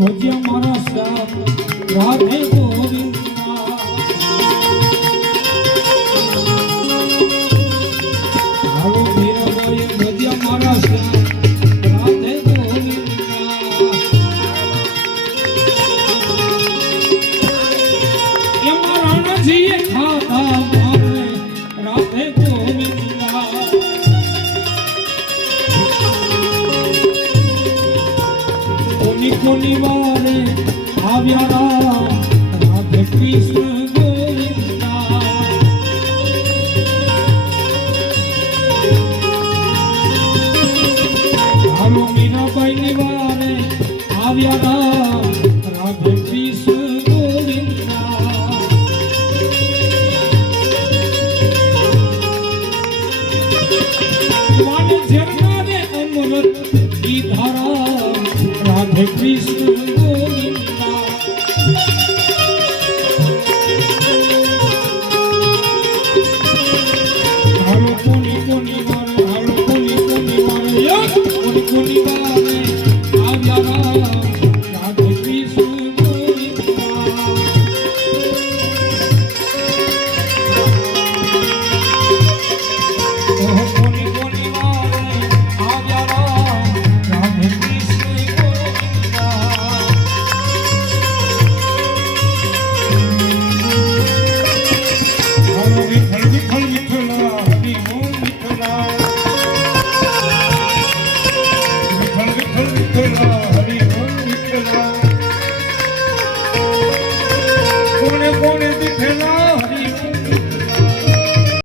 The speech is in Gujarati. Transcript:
ભજ્ય મારા સાથ રાધે ગોવિંદા જોની વારે આવ્યા રામ રાધે કૃષ્ણ મીરાબાઈ ની વારે આવ્યા રામ Recristo ભેગા